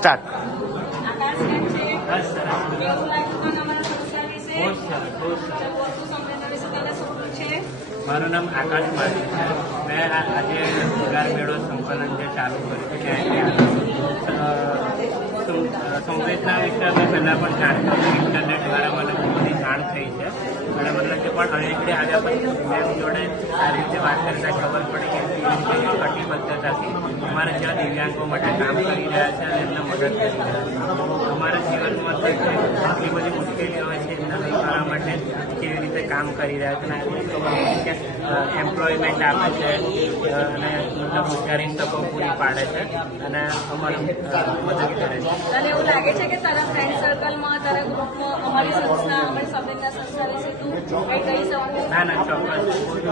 Start. આકાશ કેમ છે? કેવું લાગ્યું તને અમારા સંસ્થા વિશે? બહુ સરસ, બહુ સરસ. વસ્તુ સંવેદના વિશે તને શું છે? મારું નામ આકાશ માળી છે. મેં આજે રોજગાર મેળો સંકલન જે ચાલુ કર્યું છે સંવેદના વિશે અમે પહેલાં પણ જાણતા હતા. ઇન્ટરનેટ દ્વારા મને બહુ બધી જાણ થઈ છે અને મતલબ કે પણ અહીંથી આવ્યા પછી મેમ જોડે આ રીતે વાત કરતા ખબર પડી કે કટિબદ્ધતાથી અમારા જ્યાં દિવ્યાંગો માટે કામ કરી રહ્યા છે અને એમને મદદ કરી રહ્યા છે. અમારા જીવનમાં જે આટલી બધી મુશ્કેલીઓ હોય છે એમને દૂર કરવા માટે કેવી રીતે કામ કરી રહ્યા છે અને ખબર પડી કે એમ્પ્લોયમેન્ટ આપે છે અને મતલબ રોજગારીની તકો પૂરી પાડે છે અને અમારી મદદ કરે છે. તને એવું લાગે છે કે તારા ફ્રેન્ડ સર્કલમાં, તારા ગ્રુપમાં અમારી સંસ્થા, અમારી સંવેદના સંસ્થા વિશે તું કંઈ કહી શકું? ના ચોક્કસ.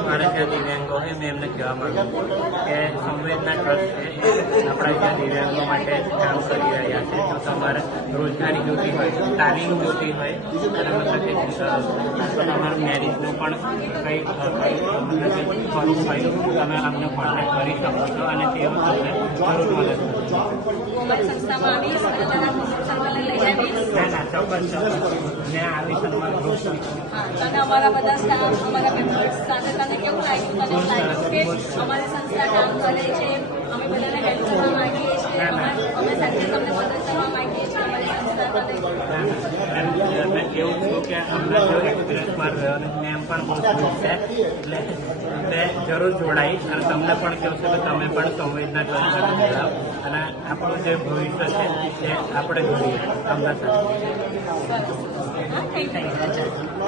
મારા જ્યાં દિવ્યાંગો હોય મેં એમને કહેવા માંગુ છું કે સંવેદના ટ્રસ્ટ છે એ આપણા જ્યાં દિવ્યાંગો માટે કામ કરી રહ્યા છે. જો તમારે રોજગારી જોતી હોય, તાલીમ જોતી હોય અને મતલબ કે તમારું મેરિટનું પણ કંઈ કરવું હોય તમે અમને કોન્ટેક્ટ કરી શકો છો અને તેઓ તમને જરૂર મદદ કરશે. અમારી સંસ્થામાં આવીશ અને તારા સંકલન લઈ આવીશ. ના ચોક્કસ મેં આવીશ અમારા ગ્રુપ. તને અમારા બધા સ્ટાફ, અમારા મેમ્બર્સ સાથે તને કેવું લાગ્યું? તને એવું લાગ્યું કે અમારી સંસ્થા કામ કરે છે, અમે બધાને હેલ્પ કરવા માંગીએ છીએ, અમે સાથે તમને મદદ કરવા માંગીએ છીએ અમારી સંસ્થા તને? મેં કેવું છું કે અમને જો એક્સપિરિયન્સ મારો રહ્યો અને મેમ પણ બહુ ખુશ છે એટલે મેં જરૂર જોડાઈશ અને તમને પણ કહું છું કે તમે પણ સંવેદના ટ્રસ્ટ જોડાઓ અને આપણું જે ભવિષ્ય છે એ આપણે જોઈએ અમદાવાદ. હા, થેન્ક યુ.